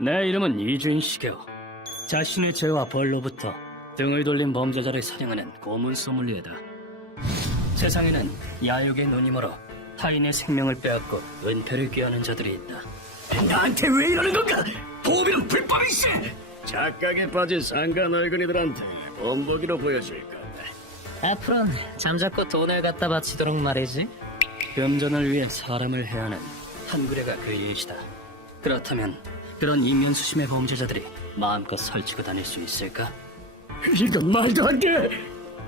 내 이름은 이주인 시게오. 자신의 죄와 벌로부터 등을 돌린 범죄자를 사냥하는 고문 소믈리에다. 세상에는 야욕의 눈이 멀어 타인의 생명을 빼앗고 은폐를 꾀하는 자들이 있다. 나한테 왜 이러는 건가? 보면 불법이지! 착각에 빠진 상간 얼굴이들한테 본보기로 보여줄 거다. 앞으로는 잠자코 돈을 갖다 바치도록 말이지. 금전을 위해 사람을 해하는 한구레가 그 일이시다. 그렇다면 그런 인면수심의 범죄자들이 마음껏 설치고 다닐 수 있을까? 이건 말도 안 돼!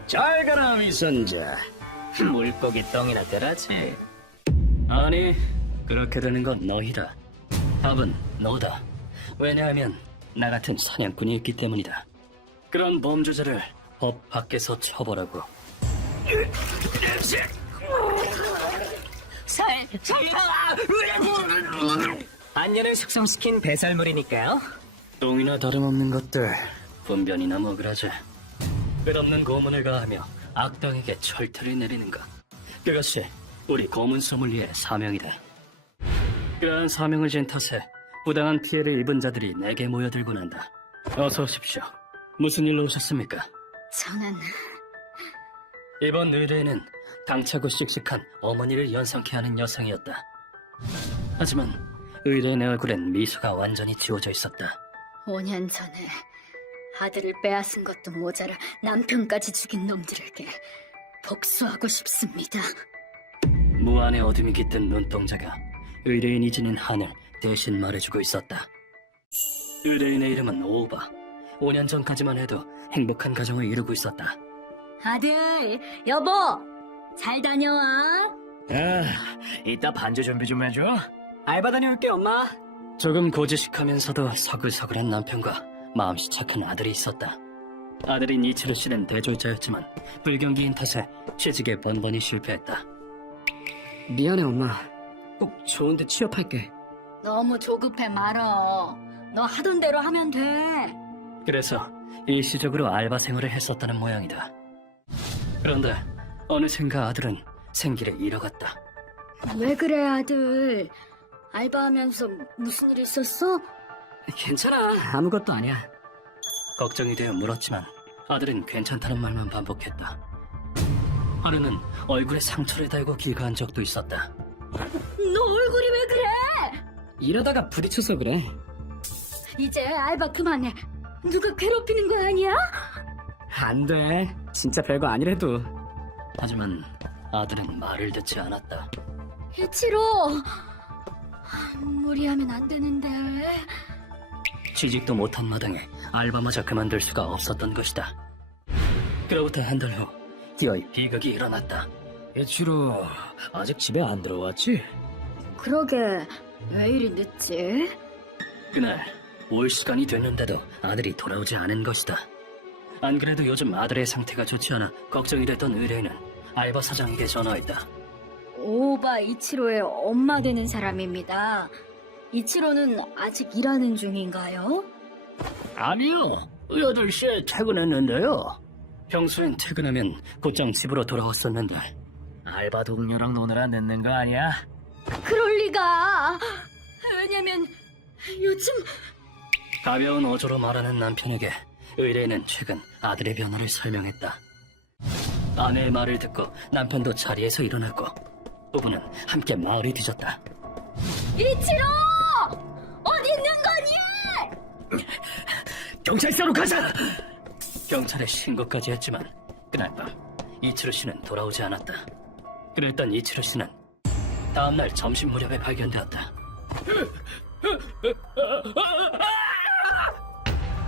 잘 가라, 위선자. 물고기 똥이나 되라지. 아니, 그렇게 되는 건 너희다. 답은 너다. 왜냐하면 나 같은 사냥꾼이 있기 때문이다. 그런 범죄자를 법 밖에서 처벌하고. 설마! 안녕을 숙성시킨 배설물이니까요. 똥이나 다름없는 것들 분변이나 먹으라자. 끝없는 고문을 가하며 악당에게 철퇴를 내리는 것, 그것이 우리 고문 소믈리의 사명이다. 그러한 사명을 진 탓에 부당한 피해를 입은 자들이 내게 모여들곤 한다. 어서 오십시오. 무슨 일로 오셨습니까? 저는 이번 의뢰인은 당차고 씩씩한 어머니를 연상케 하는 여성이었다. 하지만 의뢰인의 얼굴엔 미소가 완전히 지워져 있었다. 5년 전에 아들을 빼앗은 것도 모자라 남편까지 죽인 놈들에게 복수하고 싶습니다. 무한의 어둠이 깃든 눈동자가 의뢰인이 지닌 한을 대신 말해주고 있었다. 의뢰인의 이름은 오바. 5년 전까지만 해도 행복한 가정을 이루고 있었다. 아들, 여보, 잘 다녀와. 이따 반주 준비 좀 해줘. 알바 다녀올게, 엄마. 조금 고지식하면서도 서글서글한 남편과 마음씨 착한 아들이 있었다. 아들인 이치루 씨는 대졸자였지만 불경기인 탓에 취직에 번번이 실패했다. 미안해, 엄마. 꼭 좋은데 취업할게. 너무 조급해 말어. 너 하던 대로 하면 돼. 그래서 일시적으로 알바 생활을 했었다는 모양이다. 그런데 어느샌가 아들은 생기를 잃어갔다. 왜 그래, 아들? 알바하면서 무슨 일 있었어? 괜찮아. 아무것도 아니야. 걱정이 되어 물었지만 아들은 괜찮다는 말만 반복했다. 하루는 얼굴에 상처를 달고 길 간 적도 있었다. 너 얼굴이 왜 그래? 이러다가 부딪혀서 그래. 이제 알바 그만해. 누가 괴롭히는 거 아니야? 안 돼. 진짜 별거 아니래도. 하지만 아들은 말을 듣지 않았다. 이치로, 무리하면 안 되는데. 취직도 못한 마당에 알바마저 그만둘 수가 없었던 것이다. 그로부터 한 달 후 기어이 비극이 일어났다. 예치로 아직 집에 안 들어왔지? 그러게, 왜 이리 늦지? 그날 올 시간이 됐는데도 아들이 돌아오지 않은 것이다. 안 그래도 요즘 아들의 상태가 좋지 않아 걱정이 됐던 의뢰인은 알바 사장에게 전화했다. 오바 이치로의 엄마 되는 사람입니다. 이치로는 아직 일하는 중인가요? 아니요, 8시에 퇴근했는데요. 평소엔 퇴근하면 곧장 집으로 돌아왔었는데. 알바 동료랑 노느라 늦는 거 아니야? 그럴 리가. 왜냐면 요즘 가벼운 어조로 말하는 남편에게 의뢰인은 최근 아들의 변화를 설명했다. 아내의 말을 듣고 남편도 자리에서 일어났고 부부는 함께 마을을 뒤졌다. 이치로! 어디 있는 거니? 경찰서로 가자! 경찰에 신고까지 했지만 그날 밤 이치루 씨는 돌아오지 않았다. 그랬던 이치루 씨는 다음날 점심 무렵에 발견되었다.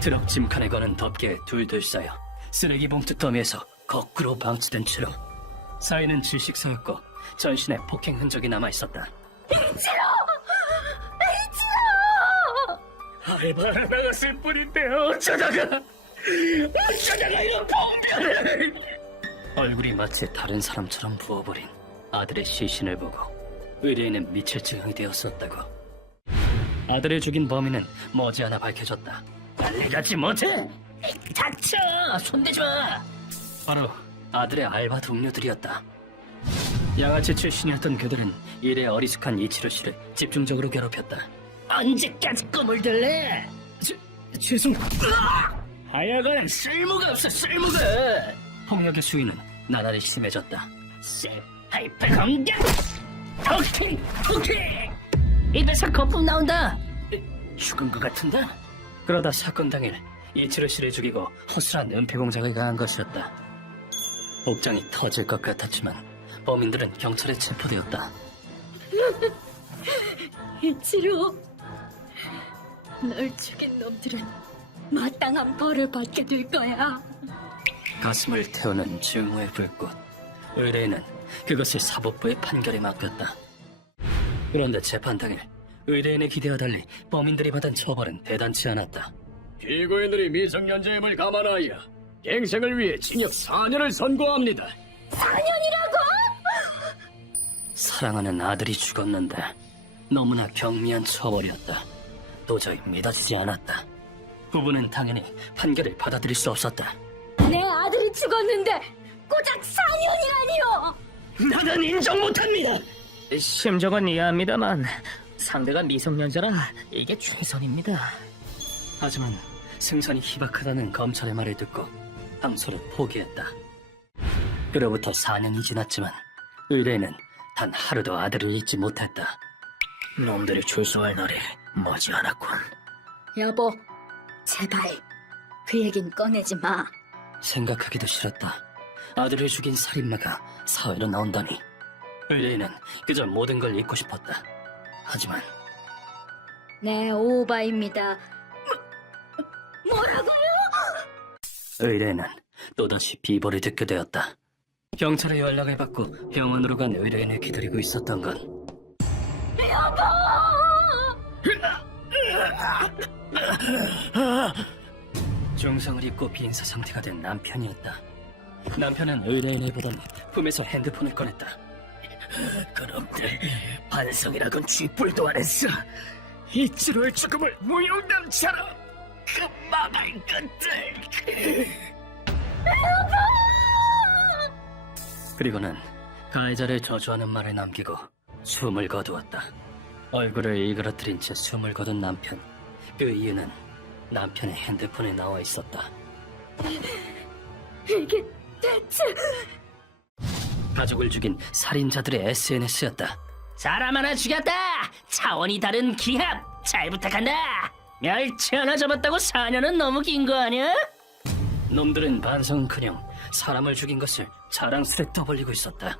트럭 짐칸에 거는 덮개에 둘둘 쌓여 쓰레기 봉투 더미에서 거꾸로 방치된 채로 사인은 질식서였고 전신에 폭행 흔적이 남아있었다. 알바를 나갔을 뿐인데 어쩌다가 이런 봉변을. 얼굴이 마치 다른 사람처럼 부어버린 아들의 시신을 보고 의뢰인은 미칠 지경이 되었었다고. 아들을 죽인 범인은 머지않아 밝혀졌다. 빨리 가지 못해! 닥쳐! 손대지 마! 바로 아들의 알바 동료들이었다. 양아치 출신이었던 그들은 일에 어리숙한 이치로 씨를 집중적으로 괴롭혔다. 언제까지 꿈을 들래? 죄송. 하여간 쓸모가 없어, 쓸모가. 폭력의 수위는 나날이 심해졌다. 하이퍼 공격! 토킹! 입에서 거품 나온다. 죽은 것 같은데? 그러다 사건 당일 이치로 씨를 죽이고 허술한 은폐 공작을 가한 것이었다. 옥장이 터질 것 같았지만 범인들은 경찰에 체포되었다. 이치로, 널 죽인 놈들은 마땅한 벌을 받게 될 거야. 가슴을 태우는 증오의 불꽃. 의뢰인은 그것을 사법부의 판결에 맡겼다. 그런데 재판 당일 의뢰인의 기대와 달리 범인들이 받은 처벌은 대단치 않았다. 피고인들이 미성년자임을 감안하여 갱생을 위해 징역 4년을 선고합니다. 4년이라고? 사랑하는 아들이 죽었는데 너무나 경미한 처벌이었다. 도저히 믿어지지 않았다. 부부는 당연히 판결을 받아들일 수 없었다. 내 아들이 죽었는데 고작 4년이라니요! 나는 인정 못합니다. 심정은 이해합니다만 상대가 미성년자라 이게 최선입니다. 하지만 승산이 희박하다는 검찰의 말을 듣고 항소를 포기했다. 그로부터 4년이 지났지만 의뢰인은 단 하루도 아들을 잊지 못했다. 놈들이 출소할 날이 머지않았군. 여보, 제발 그 얘긴 꺼내지 마. 생각하기도 싫었다. 아들을 죽인 살인마가 사회로 나온다니. 의뢰인은 그저 모든 걸 잊고 싶었다. 하지만 네, 오바입니다. 뭐라고요? 의뢰인은 또다시 비보를 듣게 되었다. 경찰의 연락을 받고 병원으로 간 의뢰인을 기다리고 있었던 건 중성을 입고 비인사 상태가 된 남편이었다. 남편은 의뢰인을 보더니 품에서 핸드폰을 꺼냈다. 그놈들 반성이라곤 쥐뿔도 안 했어. 이치로의 죽음을 무용담처럼 그 망할 것들. 그리고는 가해자를 저주하는 말을 남기고 숨을 거두었다. 얼굴을 일그러뜨린 채 숨을 거둔 남편. 그 이유는 남편의 핸드폰에 나와 있었다. 이게 대체... 가족을 죽인 살인자들의 SNS였다. 사람 하나 죽였다. 차원이 다른 기합. 잘 부탁한다. 멸치 하나 잡았다고 4년은 너무 긴 거 아니야? 놈들은 반성은커녕 사람을 죽인 것을 자랑스레 떠벌리고 있었다.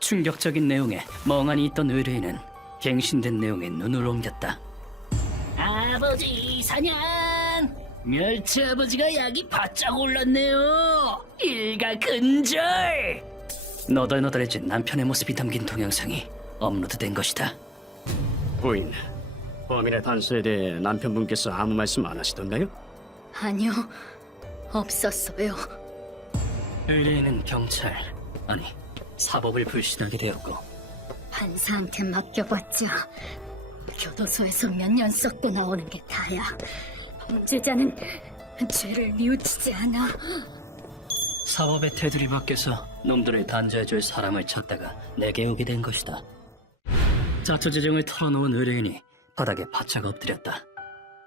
충격적인 내용에 멍하니 있던 의뢰인은 갱신된 내용에 눈을 옮겼다. 아버지 이사년. 멸치 아버지가 약이 바짝 올랐네요. 일가근절. 너덜너덜해진 남편의 모습이 담긴 동영상이 업로드된 것이다. 부인, 범인의 단서에 대해 남편분께서 아무 말씀 안 하시던가요? 아니요, 없었어요. 의뢰인은 경찰, 아니 사법을 불신하게 되었고 판사한테 맡겨봤자 교도소에서 몇 년 썩고 나오는 게 다야. 범죄자는 죄를 뉘우치지 않아. 사법의 테두리 밖에서 놈들을 단죄해줄 사람을 찾다가 내게 오게 된 것이다. 자초지종을 털어놓은 의뢰인이 바닥에 바짝 엎드렸다.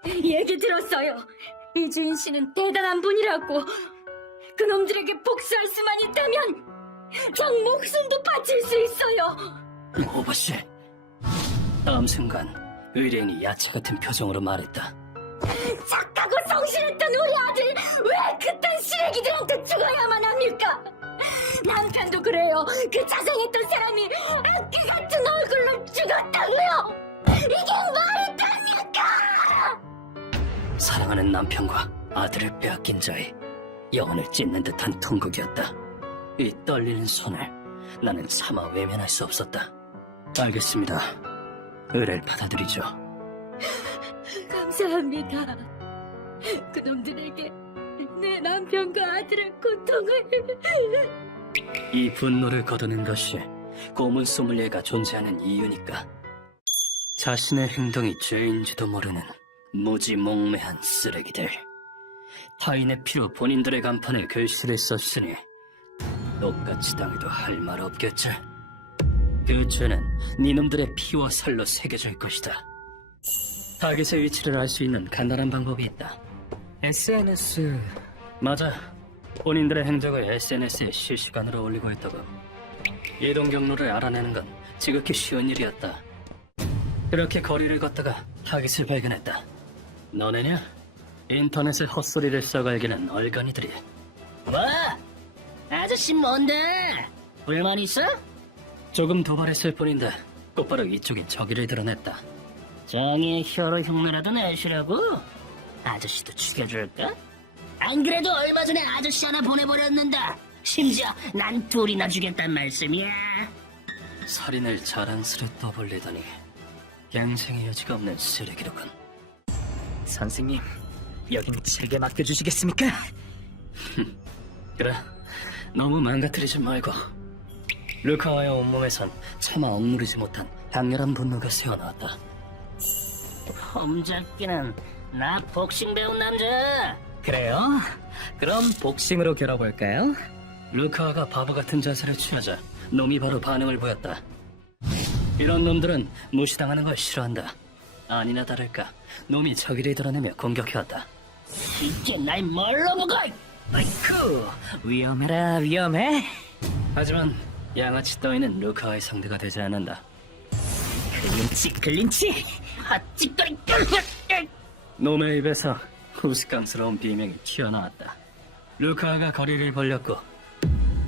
얘기 들었어요. 이주인 씨는 대단한 분이라고. 그놈들에게 복수할 수만 있다면 전 목숨도 바칠 수 있어요. 오버씨. 다음 순간 의뢰인이 야채 같은 표정으로 말했다. 착하고 성실했던 우리 아들 왜 그딴 쓰레기들한테 죽어야만 합니까? 남편도 그래요. 그 자상했던 사람이 악귀 같은 얼굴로 죽었다고요. 이게 말이 됩니까? 사랑하는 남편과 아들을 빼앗긴 자의 영혼을 찢는 듯한 통곡이었다. 이 떨리는 손을 나는 차마 외면할 수 없었다. 알겠습니다. 의뢰를 받아들이죠. 감사합니다. 그놈들에게 내 남편과 아들의 고통을... 이 분노를 거두는 것이 고문 소믈리에가 존재하는 이유니까. 자신의 행동이 죄인지도 모르는 무지몽매한 쓰레기들. 타인의 피로 본인들의 간판에 글씨를 썼으니 똑같이 당해도 할 말 없겠지. 그 죄는 니놈들의 피와 살로 새겨질 것이다. 타깃의 위치를 알 수 있는 간단한 방법이 있다. SNS. 맞아. 본인들의 행적을 SNS에 실시간으로 올리고 있다고. 이동 경로를 알아내는 건 지극히 쉬운 일이었다. 그렇게 거리를 걷다가 타깃을 발견했다. 너네냐? 인터넷에 헛소리를 써갈기는 얼간이들이. 뭐? 아저씨 뭔데? 불만 있어? 조금 도발했을 뿐인데 곧바로 이쪽이 저기를 드러냈다. 정의의 혀로 흉내라도 내시라고? 아저씨도 죽여줄까? 안 그래도 얼마 전에 아저씨 하나 보내버렸는데 심지어 난 둘이나 죽였단 말씀이야. 살인을 자랑스레 떠벌리더니 양생의 여지가 없는 쓰레기로군. 선생님, 여긴 제게 맡겨주시겠습니까? 그래, 너무 망가뜨리지 말고. 루카와의 온몸에선 차마 억누르지 못한 강렬한 분노가 새어나왔다. 험잡기는 나 복싱 배운 남자. 그래요? 그럼 복싱으로 겨뤄볼까요? 루카와가 바보 같은 자세를 취하자 놈이 바로 반응을 보였다. 이런 놈들은 무시당하는 걸 싫어한다. 아니나 다를까 놈이 저기를 드러내며 공격해왔다. 이게 날 뭘로 보고? 아이쿠, 위험해라, 위험해. 하지만 양아치 따위는 루카와의 상대가 되지 않는다. 클린치. 헛짓거리. 놈의 입에서 후스강스러운 비명이 튀어나왔다. 루카와가 거리를 벌렸고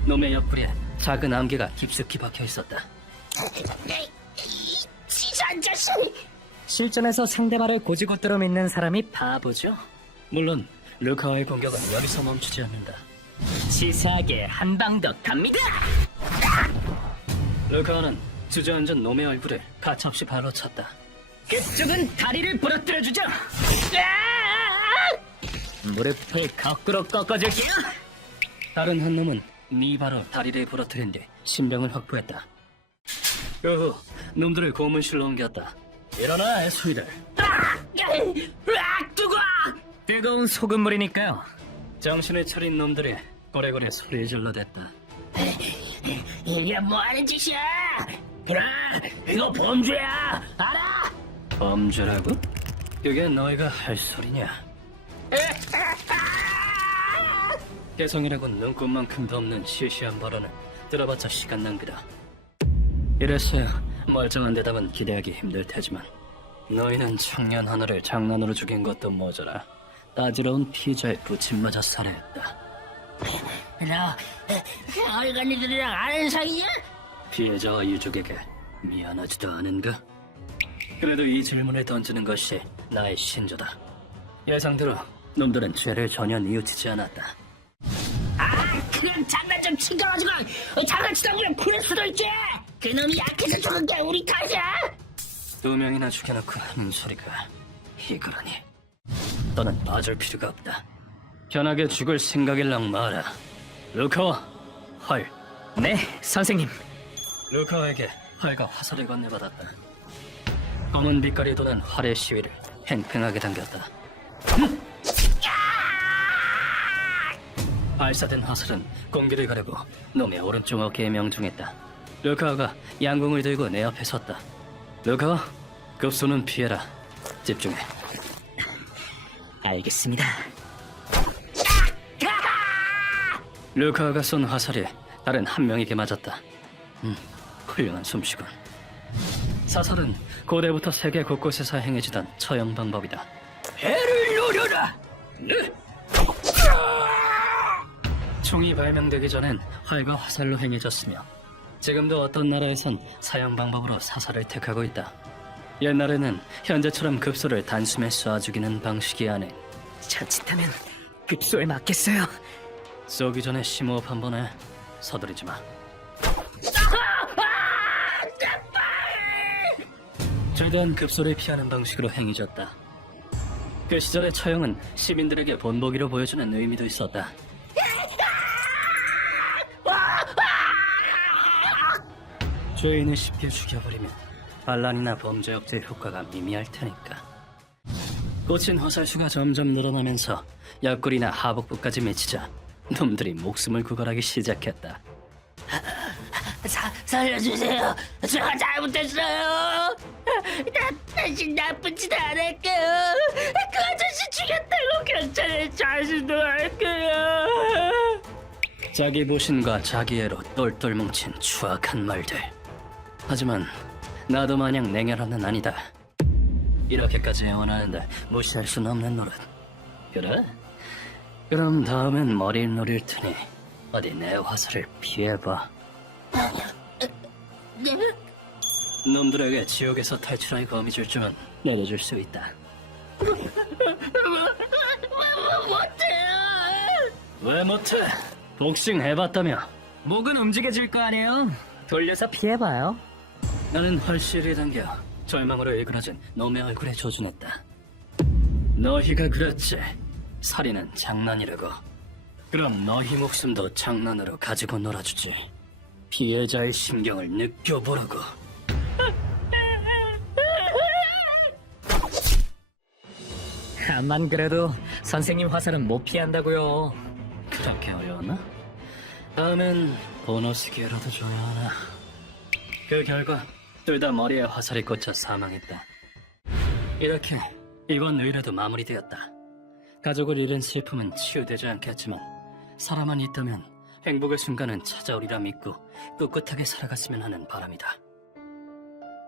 놈의 옆구리에 작은 안개가 깊숙이 박혀 있었다. 치사한 자식. 실전에서 상대방을 고지고대로 믿는 사람이 바보죠. 물론 루카와의 공격은 여기서 멈추지 않는다. 치사하게 한 방 더 갑니다. 루카와는 주저앉은 놈의 얼굴을 가차없이 발로 찼다. 그쪽은 다리를 부러뜨려주죠. 무릎을 거꾸로 꺾어줄게요. 다른 한 놈은 미바로 다리를 부러뜨린 뒤 신병을 확보했다. 그 후 놈들을 고문실로 옮겼다. 일어나, 애수이를. 두고. 뜨거운 소금물이니까요. 정신을 차린 놈들이 고래고래 소리 질러댔다. 이게 뭐하는 짓이야? 그래, 이거 범죄야. 알아? 범죄라고? 그게 너희가 할 소리냐? 개성이라고 눈꽃만큼도 없는 시시한 발언은 들어봤자 시간 낭비다. 이랬어야 멀쩡한 대답은 기대하기 힘들 테지만 너희는 청년 하나를 장난으로 죽인 것도 모자라 따지러운 피자에 부침 맞아 살해했다. 너 얼간이들이랑 아는 사이야? 피해자와 유족에게 미안하지도 않은가? 그래도 이 질문을 던지는 것이 나의 신조다. 예상대로 놈들은 죄를 전혀 뉘우치지 않았다. 그냥 장난 좀 친 거가지고 장난치다 보면 그럴 수도 있지. 그놈이 약해서 죽은 게 우리 탓이야. 2명이나 죽여놓고 하는 소리가 이거라니. 너는 빠질 필요가 없다. 편하게 죽을 생각일랑 마라. 루카와, 활. 네, 선생님. 루카와에게 활과 화살을 건네받았다. 검은 빛깔이 도는 활의 시위를 팽팽하게 당겼다. 발사된 화살은 공기를 가르고 놈의 오른쪽 어깨에 명중했다. 루카와가 양궁을 들고 내 앞에 섰다. 루카와, 급소는 피해라. 집중해. 알겠습니다. 루카와가 쏜 화살이 다른 한 명에게 맞았다. 훌륭한 솜씨군. 사살은 고대부터 세계 곳곳에서 행해지던 처형 방법이다. 배를 노려라! 총이 발명되기 전엔 활과 화살로 행해졌으며 지금도 어떤 나라에선 사형 방법으로 사살을 택하고 있다. 옛날에는 현재처럼 급소를 단숨에 쏴 죽이는 방식이 아닌 자칫하면 급소에 맞겠어요. 쏘기 전에 심호흡 한번 해. 서두르지 마. 최대한 급소를 피하는 방식으로 행해졌다. 그 시절의 처형은 시민들에게 본보기로 보여주는 의미도 있었다. 죄인을 쉽게 죽여버리면 반란이나 범죄 억제 효과가 미미할 테니까. 꽂힌 화살수가 점점 늘어나면서 옆구리나 하복부까지 맺히자 놈들이 목숨을 구걸하기 시작했다. 살려주세요. 제가 잘못했어요. 나 다시 나쁜 짓 안 할게요. 그 아저씨 죽였다고 경찰에 자수도할게요. 자기 보신과 자기애로 똘똘 뭉친 추악한 말들. 하지만 나도 마냥 냉혈한은 아니다. 이렇게까지 애원하는데 무시할 순 없는 노릇. 그래? 그럼 다음엔 머리를 노릴 테니 어디 내 화살을 피해봐. 놈들에게 지옥에서 탈출할 거미줄 좀 내려줄 수 있다. 못해요. 왜 못해? 복싱 해봤다며. 목은 움직여질 거 아니에요? 돌려서 피해봐요. 나는 활시를 당겨 절망으로 일그러진 놈의 얼굴에 조준했다. 너희가 그랬지. 살인은 장난이라고. 그럼 너희 목숨도 장난으로 가지고 놀아주지. 피해자의 심경을 느껴보라고. 암만 그래도 선생님 화살은 못 피한다고요. 그렇게 어려웠나? 다음엔 보너스 기회라도 줘야 하나. 그 결과 둘 다 머리에 화살이 꽂혀 사망했다. 이렇게 이번 의뢰도 마무리되었다. 가족을 잃은 슬픔은 치유되지 않겠지만 사람만 있다면 행복의 순간은 찾아오리라 믿고 꿋꿋하게 살아갔으면 하는 바람이다.